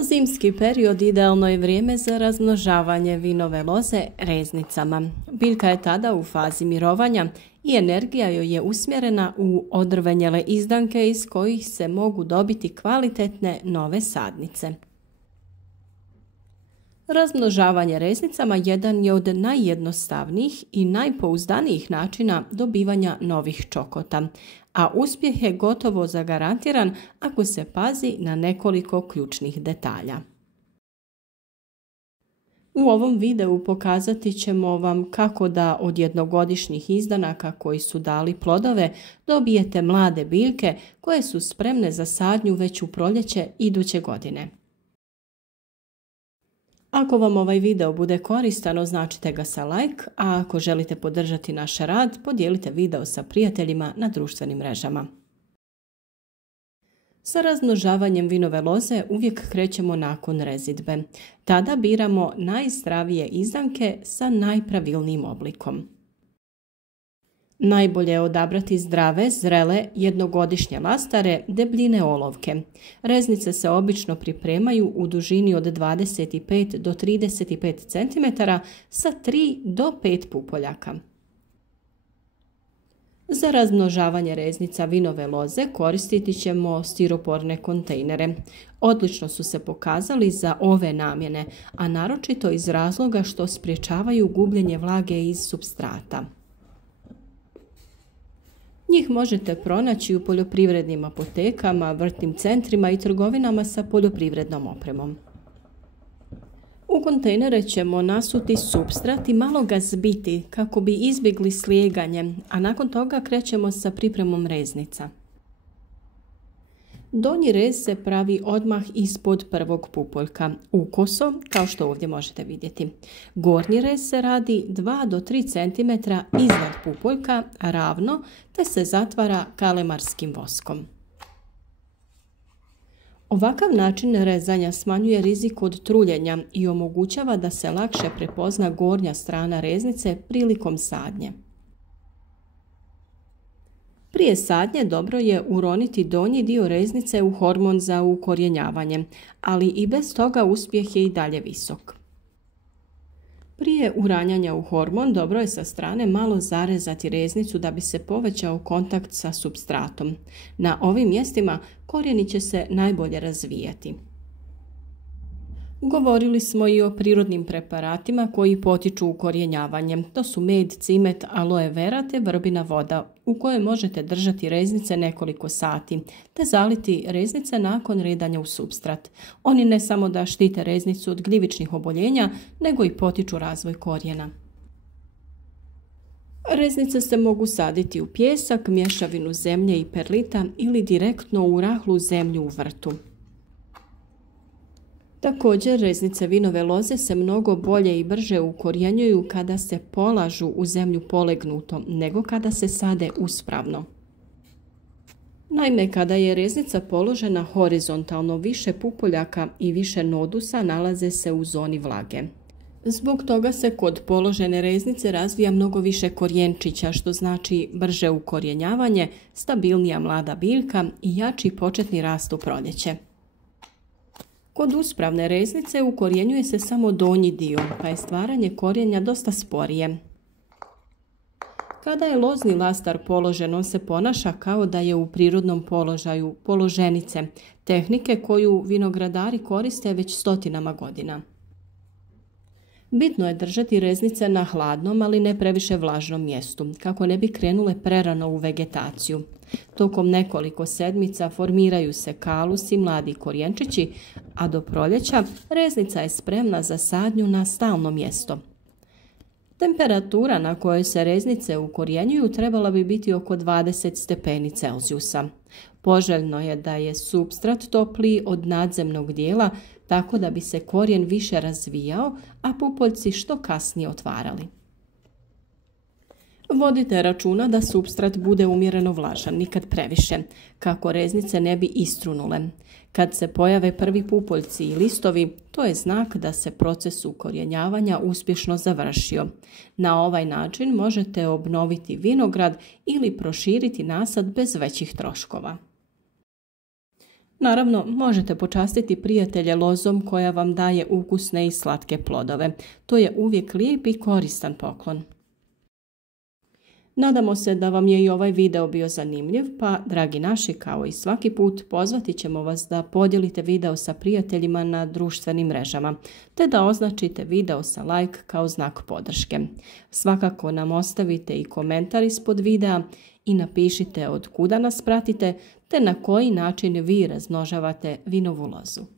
Zimski period idealno je vrijeme za razmnožavanje vinove loze reznicama. Biljka je tada u fazi mirovanja i energija joj je usmjerena u odrvenjele izdanke iz kojih se mogu dobiti kvalitetne nove sadnice. Razmnožavanje reznicama jedan je od najjednostavnijih i najpouzdanijih načina dobivanja novih čokota, a uspjeh je gotovo zagarantiran ako se pazi na nekoliko ključnih detalja. U ovom videu pokazati ćemo vam kako da od jednogodišnjih izdanaka koji su dali plodove dobijete mlade biljke koje su spremne za sadnju već u proljeće iduće godine. Ako vam ovaj video bude koristan, označite ga sa like, a ako želite podržati naš rad, podijelite video sa prijateljima na društvenim mrežama. Sa razmnožavanjem vinove loze uvijek krećemo nakon rezidbe. Tada biramo najzdravije izdanke sa najpravilnijim oblikom. Najbolje je odabrati zdrave, zrele, jednogodišnje lastare, debljine olovke. Reznice se obično pripremaju u dužini od 25 do 35 cm sa 3 do 5 pupoljaka. Za razmnožavanje reznica vinove loze koristiti ćemo stiroporne kontejnere. Odlično su se pokazali za ove namjene, a naročito iz razloga što sprječavaju gubljenje vlage iz supstrata. Njih možete pronaći u poljoprivrednim apotekama, vrtnim centrima i trgovinama sa poljoprivrednom opremom. U kontejnere ćemo nasuti supstrat i malo ga zbiti kako bi izbjegli slijeganje, a nakon toga krećemo sa pripremom reznica. Donji rez se pravi odmah ispod prvog pupoljka, ukoso, kao što ovdje možete vidjeti. Gornji rez se radi 2 do 3 cm iznad pupoljka, ravno, te se zatvara kalemarskim voskom. Ovakav način rezanja smanjuje rizik od truljenja i omogućava da se lakše prepozna gornja strana reznice prilikom sadnje. Prije sadnje dobro je uroniti donji dio reznice u hormon za ukorjenjavanje, ali i bez toga uspjeh je i dalje visok. Prije uranjanja u hormon dobro je sa strane malo zarezati reznicu da bi se povećao kontakt sa supstratom. Na ovim mjestima korijeni će se najbolje razvijati. Govorili smo i o prirodnim preparatima koji potiču ukorijenjavanje. To su med, cimet, aloe vera te vrbina voda u kojoj možete držati reznice nekoliko sati te zaliti reznice nakon redanja u supstrat. Oni ne samo da štite reznicu od gljivičnih oboljenja, nego i potiču razvoj korijena. Reznice se mogu saditi u pijesak, mješavinu zemlje i perlita ili direktno u rahlu zemlju u vrtu. Također, reznice vinove loze se mnogo bolje i brže ukorjenjuju kada se polažu u zemlju polegnuto, nego kada se sade uspravno. Naime, kada je reznica položena horizontalno, više pupoljaka i više nodusa nalaze se u zoni vlage. Zbog toga se kod položene reznice razvija mnogo više korijenčića, što znači brže ukorjenjavanje, stabilnija mlada biljka i jači početni rast u proljeće. Kod uspravne reznice ukorjenjuje se samo donji dio, pa je stvaranje korijenja dosta sporije. Kada je lozni lastar položen, on se ponaša kao da je u prirodnom položaju položenice, tehnike koju vinogradari koriste već stotinama godina. Bitno je držati reznice na hladnom, ali ne previše vlažnom mjestu, kako ne bi krenule prerano u vegetaciju. Tokom nekoliko sedmica formiraju se kalusi, mladi korijenčići, a do proljeća reznica je spremna za sadnju na stalno mjesto. Temperatura na kojoj se reznice ukorjenjuju trebala bi biti oko 20 stepeni Celzijusa. Poželjno je da je supstrat topliji od nadzemnog dijela, tako da bi se korijen više razvijao, a pupoljci što kasnije otvarali. Vodite računa da supstrat bude umjereno vlažan, nikad previše, kako reznice ne bi istrunule. Kad se pojave prvi pupoljci i listovi, to je znak da se proces ukorjenjavanja uspješno završio. Na ovaj način možete obnoviti vinograd ili proširiti nasad bez većih troškova. Naravno, možete počastiti prijatelje lozom koja vam daje ukusne i slatke plodove. To je uvijek lijep i koristan poklon. Nadamo se da vam je i ovaj video bio zanimljiv, pa dragi naši, kao i svaki put, pozvati ćemo vas da podijelite video sa prijateljima na društvenim mrežama, te da označite video sa like kao znak podrške. Svakako nam ostavite i komentar ispod videa i napišite od kuda nas pratite, te na koji način vi razmnožavate vinovu lozu.